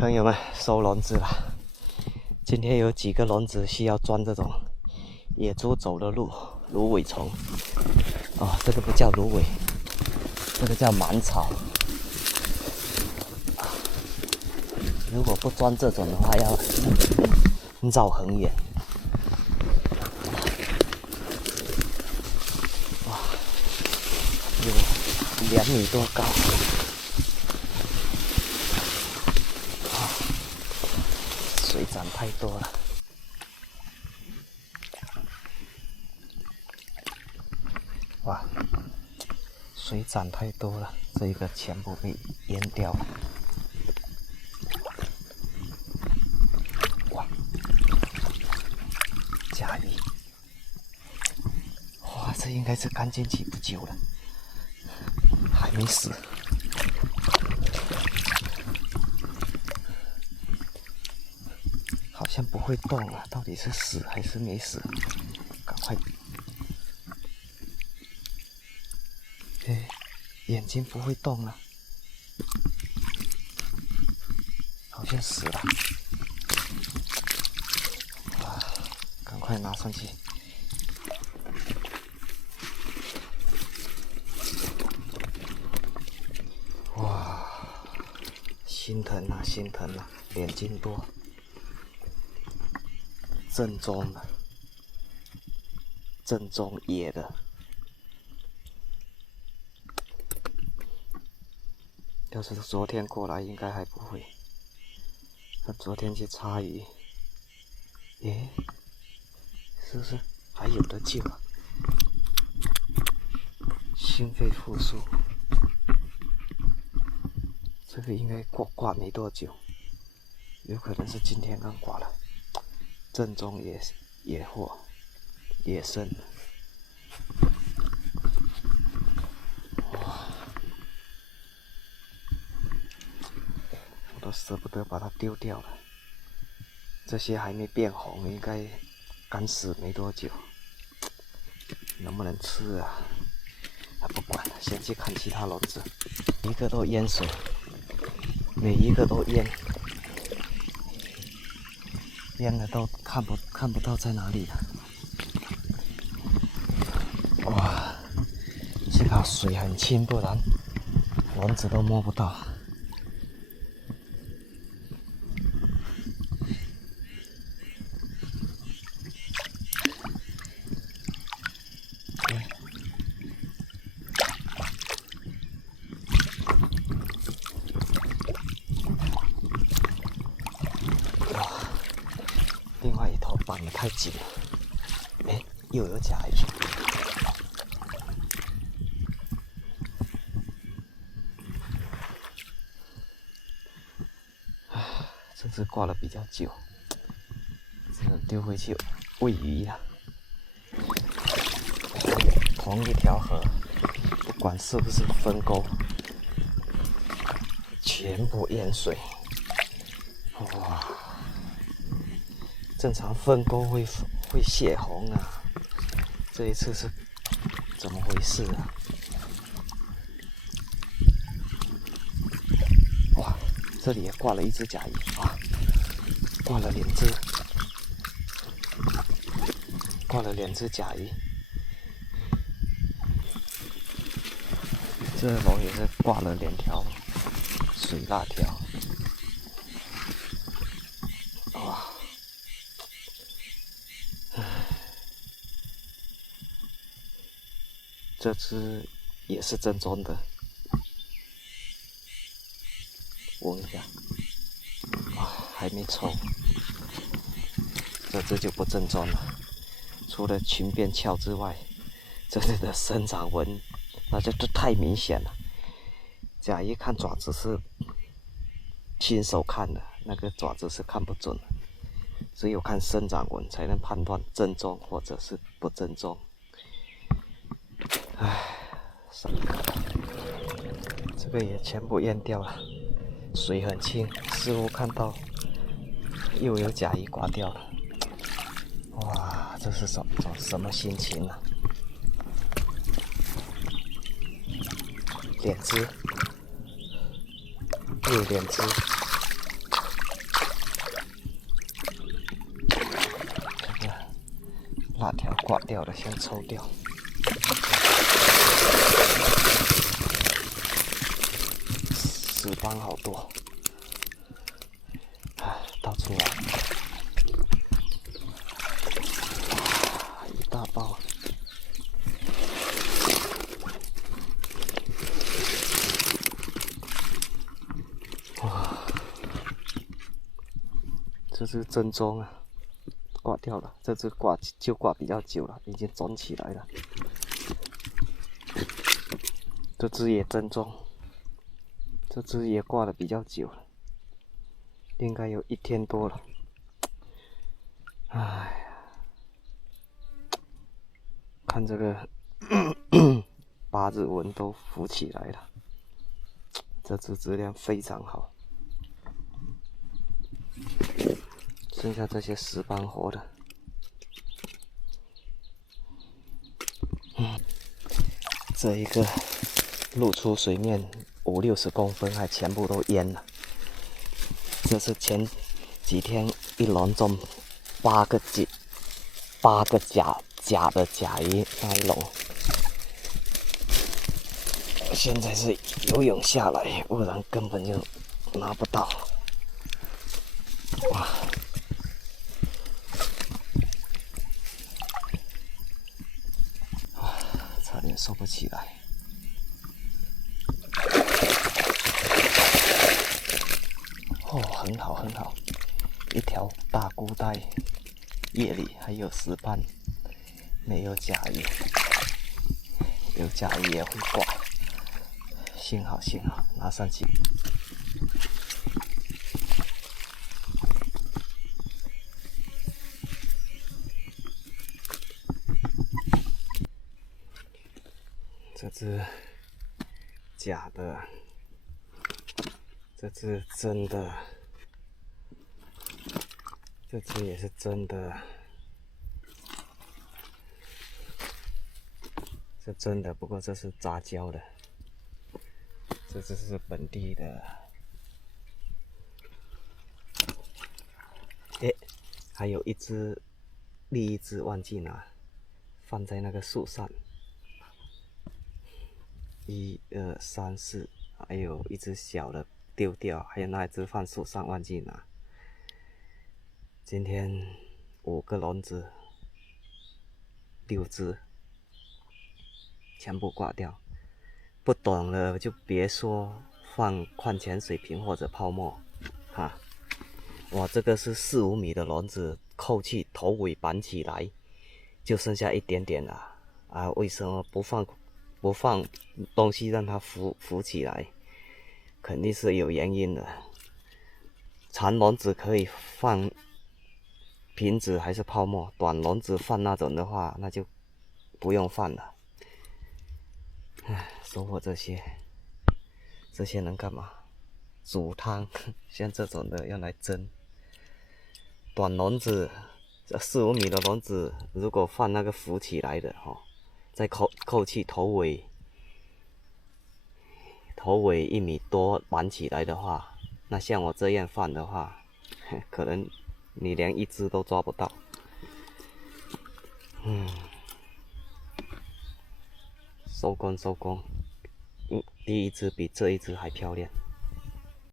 朋友们，收笼子了。今天有几个笼子需要钻这种野猪走的路，芦苇丛。哦，这个不叫芦苇，这个叫芒草。如果不钻这种的话，要绕很远。哇，有2米多高。水涨太多了。哇，水涨太多了，这一个全部被淹掉了。哇，甲鱼，哇，这应该是刚进去不久了，还没死。好像不会动啊，到底是死还是没死？赶快！哎，眼睛不会动了，好像死了。哇，赶快拿上去！哇，心疼啊，心疼啊，眼睛多。正宗的，正宗野的。要是昨天过来，应该还不会。他昨天去插鱼，诶，是不是还有的救啊？心肺复苏，这个应该挂没多久，有可能是今天刚挂了。正宗野货，野生。哇，我都舍不得把它丢掉了。这些还没变红，应该刚死没多久，能不能吃啊？不管了，先去看其他笼子，一个都淹水，每一个都淹。淹了都看不到在哪里了。哇，幸好水很清，不然笼子都摸不到。另外一头绑得太紧了，哎，又有甲鱼。这只挂了比较久，只能丢回去喂鱼了。同一条河，不管是不是分沟，全部淹水。哇！正常分沟会泄洪啊，这一次是怎么回事啊？哇，这里也挂了一只甲鱼，哇，挂了2只甲鱼。这笼也是挂了2条水辣条。哇！这只也是正宗的，闻一下，哇，还没臭。这只就不正宗了，除了裙边翘之外，这里的生长纹那就太明显了。甲鱼看爪子是新手看的，那个爪子是看不准的，只有看生长纹才能判断正宗或者是不正宗。唉，这个也全部淹掉了，水很清，似乎看到又有甲鱼挂掉了。哇，这是什么心情啊？2只，又2只，那条挂掉的先抽掉。石斑好多，倒出来，一大包。哇，这只真宗啊，挂掉了。这只挂比较久了，已经肿起来了。这只也真宗，这只也挂的比较久了，应该有1天多了。哎呀，看这个八字纹都浮起来了，这只质量非常好。剩下这些石斑活的，这一个露出水面50、60公分，还全部都淹了。这是前几天一笼中8个假的甲鱼那一笼，现在是游泳下来，不然根本就拿不到。哇！差点收不起来。哦，很好很好，一条大菇带，叶里还有石斑，没有甲鱼，有甲鱼也会挂。幸好幸好，拿上去。这只假的，这只真的，这只也是真的，是真的，不过这是杂交的，这只是本地的。诶，还有另一只忘记拿，放在那个树上。1、2、3、4，还有一只小的丢掉，还有那一只放树上忘记拿。今天5个笼子，6只，全部挂掉。不懂了就别说放矿泉水瓶或者泡沫，哈。我这个是4、5米的笼子，扣气头尾绑起来，就剩下一点点了啊！为什么不放东西让它浮起来？肯定是有原因的。长笼子可以放瓶子还是泡沫，短笼子放那种的话，那就不用放了。唉，收获这些能干嘛？煮汤，像这种的要来蒸。短笼子，4、5米的笼子，如果放那个浮起来的再扣气头尾1米多绑起来的话，那像我这样放的话，可能你连一只都抓不到。收工。第一只比这一只还漂亮。